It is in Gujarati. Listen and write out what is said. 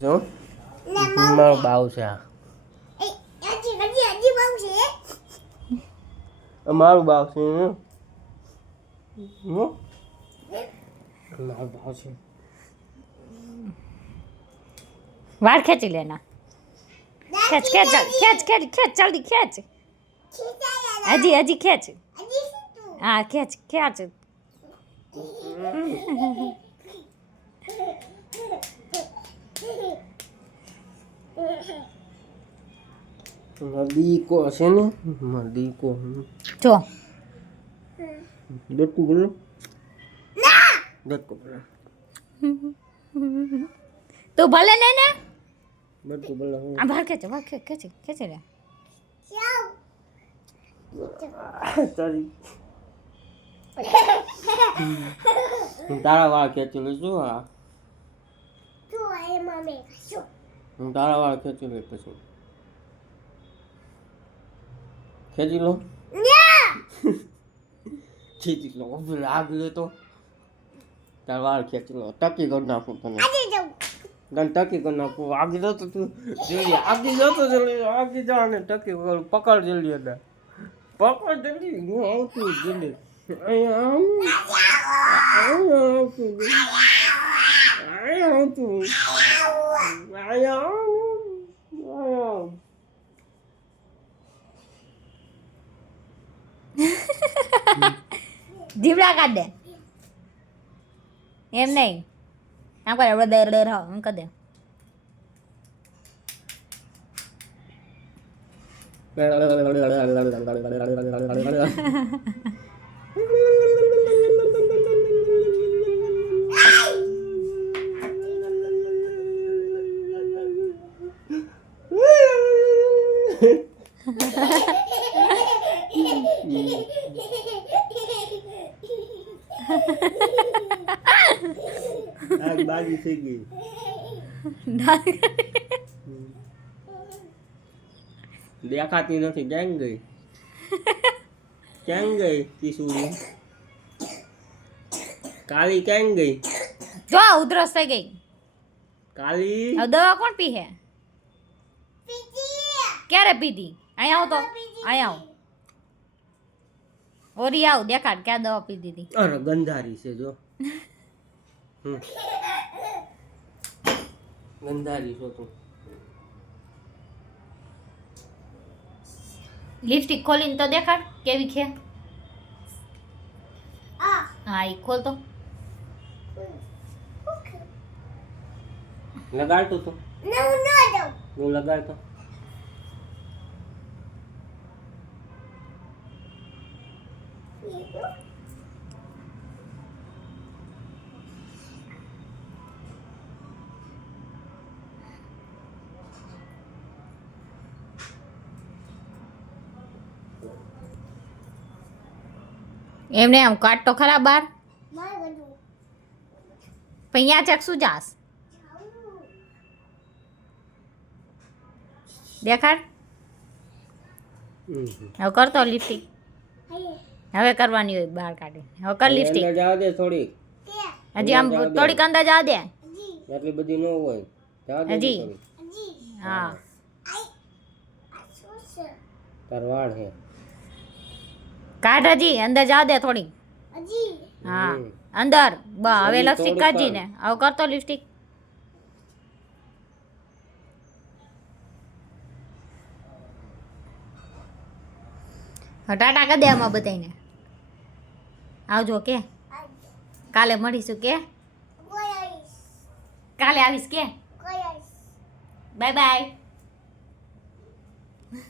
જો મારો બાવ છે આ મારું બાવ છે મારું બાવ છે વાળ ખેંચી લેના ખેંચ ખેંચ ખેંચ ખેંચ ખેંચ જલ્દી ખેંચ હજી ખેંચ હા ખેંચ ખેંચ દીકો છે ને દીકો જો ડટકું બોલો ડટકું બોલો તું ભલે ને ડટકું બોલો આ બહાર ખેંચ ખેંચી લે તારી તારા વાળ ખેંચી લઈશું આ હું તારા વાળ ખેંચી લઈ પછી ખેંચી લો ખેંચી લો આગ લે તો તારા વાળ ખેંચી લો ટકી કરી નાખું તને ટકી કરી નાખું આગી જતો તું જલ્દી આગી જતો જલ્દી આગી જા ને ટકી પકડ જલ્દી હતા પકડ જલ્દી હું આવતું જલ્દી અહીંયા આવતું જીવડા કાઢ દે એમ નહીં આમ કરે એમ કરી દે આગ બાજી થઈ ગઈ દેખાતી નથી ક્યાં ગઈ કિશોરી કાલી ક્યાં ગઈ જો ઉધરસ થઈ ગઈ કાલી હવે દવા કોણ પી હે ક્યારે પીધી અહીંયા આવ તો અહીંયા આવ ઓરી આવ દેખાડ ક્યાં દવા પી દીધી અરે ગંધારી છે જો ગંધારી છો તું લિપસ્ટિક ખોલીને તો દેખાડ કેવી છે હા એ ખોલ તો લગાડતો તો હું લગાડતો એમને આમ કાટ તો ખરા બાર અહીંયા ચેક શું જાસ દેખાડ હવે કરતો લિપસ્ટિક હવે કરવાની હોય બહાર કાઢી હવે કર લિપસ્ટિક જવા દે થોડી હજી આમ થોડીક અંદર જવા દે એટલી બધી ન હોય જવા દે હજી થોડી હા તાર વાળ હે કાઢ હજી અંદર જવા દે થોડી હા અંદર હવે લિપસ્ટિક કાઢી ને હવે કરતો લિપસ્ટિક ટાટા કરી દે આમાં બધાને આવજો કે કાલે મળીશું કે કાલે આવીશ કે બાય બાય